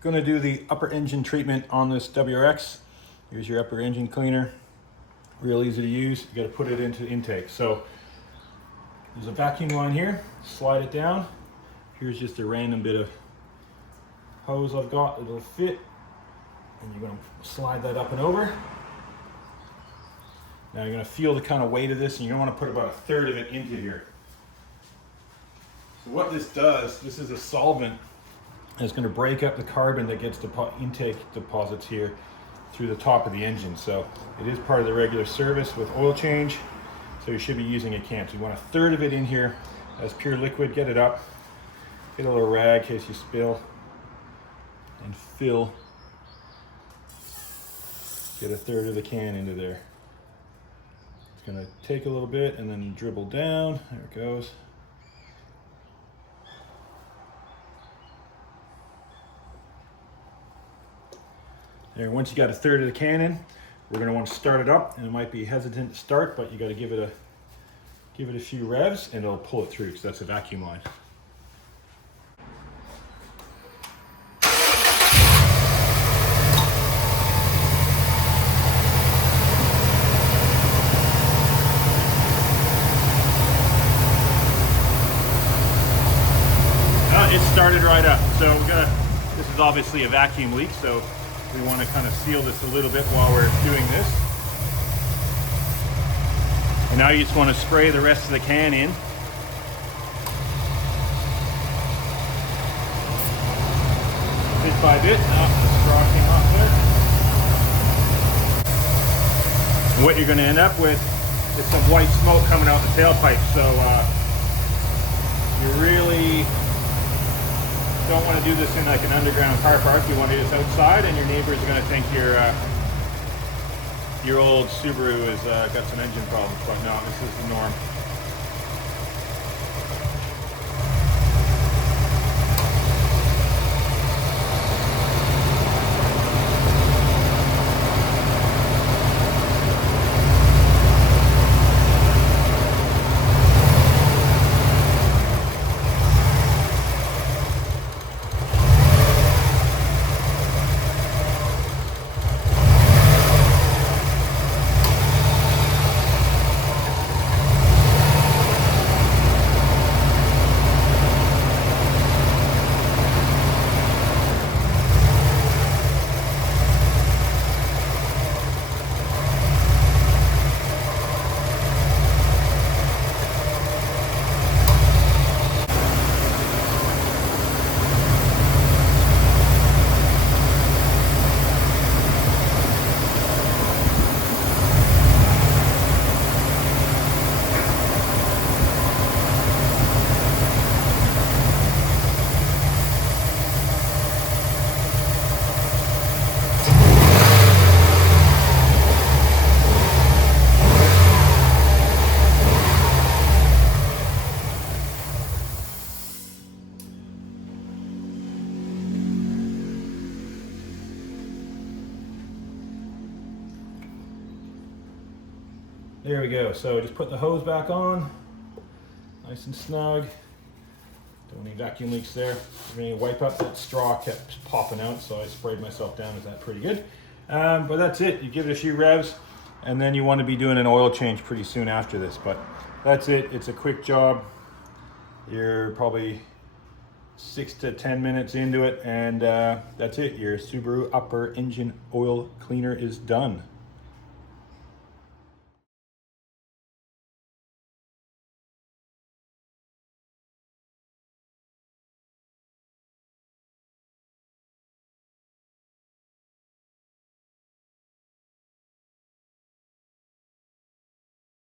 Going to do the upper engine treatment on this WRX. Here's your upper engine cleaner. Real easy to use. You got to put it into the intake. So there's a vacuum line here. Slide it down. Here's just a random bit of hose I've got. It'll fit. And you're going to slide that up and over. Now you're going to feel the kind of weight of this, and you're going to want to put about a third of it into here. So what this does, this is a solvent. And it's going to break up the carbon that gets intake deposits here through the top of the engine. So it is part of the regular service with oil change. So you should be using a can. So you want a third of it in here as pure liquid. Get it up. Get a little rag in case you spill. And fill. Get a third of the can into there. It's going to take a little bit and then dribble down. There it goes. There, once you got a third of the can in, we're going to want to start it up, and it might be hesitant to start, but you got to give it a few revs, and it'll pull it through because that's a vacuum line. It started right up. So this is obviously a vacuum leak, so we want to kind of seal this a little bit while we're doing this. And now you just want to spray the rest of the can in. Bit by bit. The straw came off there. And what you're going to end up with is some white smoke coming out the tailpipe. So you really don't want to do this in like an underground car park. You want to do this outside, and your neighbors are going to think your old Subaru has got some engine problems. But no, this is the norm. There we go. So just put the hose back on, nice and snug. Don't need vacuum leaks there. We're going to wipe up that straw, kept popping out, so I sprayed myself down. Is that pretty good? But that's it. You give it a few revs, and then you want to be doing an oil change pretty soon after this. But that's it. It's a quick job. You're probably 6 to 10 minutes into it, and that's it. Your Subaru upper engine oil cleaner is done.